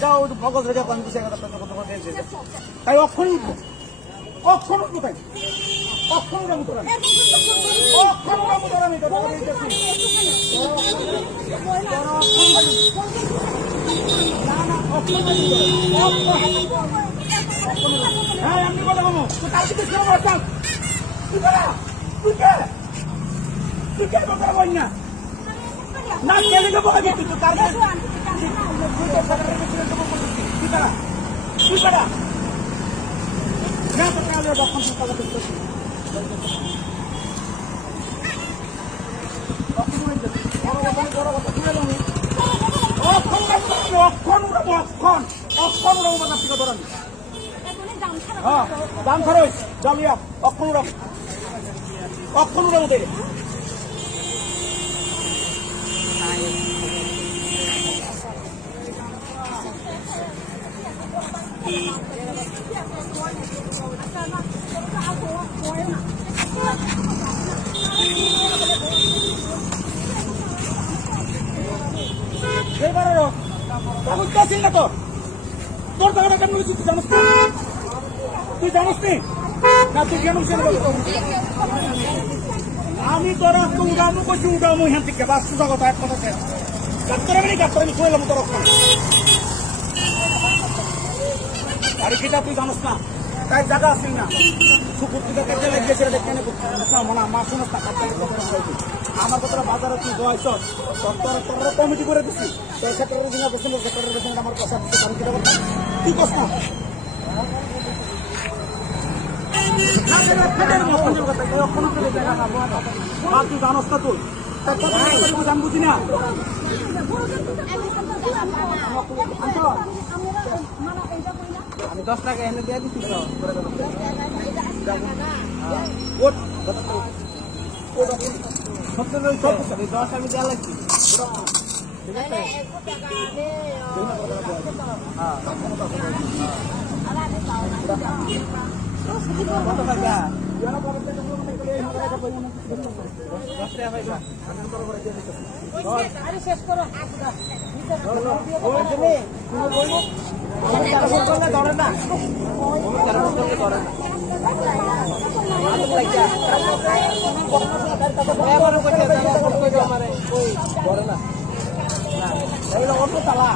যাও মগজ রেখে 50,000 টাকা কত করে দিয়েছে তাই অক্ষণ উঠবো অক্ষণ উঠবো তাই অক্ষণ উঠবো তোরা অক্ষণ উঠবো তোরা আমি কথা বলতেছি হ্যাঁ আমি কথা বলবো তো তার কিছু কেন বলতাম তুই কে কথা বল না না কেন কে বলে তুই তো তার দাম খরচ জালিয়া অক্ষণ উড়াবো থেকে না তো তোর জায়গাটা কেমন তুই জানিস না তুই কেন আমি তোরা তো উড়ামো করছি উড়ামো এখান থেকে বাস্তু জগৎ এক কথা ডাক্তার আমি ডাক্তার আমি খুঁজলাম তোর আরে কিটা তুই জানিস না তাই জায়গা আসিল না সুপুর থেকে কেটে লেগেছে দেখে মনে আমার শুনে আমার কথাটা বাজারে তুই বয়স তোরা কমিটি করে দিচ্ছি তো সেক্রেটারি দিন বসুন সেক্রেটারি দিন আমার পয়সা দিতে আমি কিটা করতাম তুই কস না তুই জানস না তুই আমি বুঝি না আমি 10 টাকা এনে দিয়ে দিচ্ছি তো 10 আমি দেওয়া লাগছি ঠিক আছে কত টাকা শেষ করো ধরে না অন্য তালা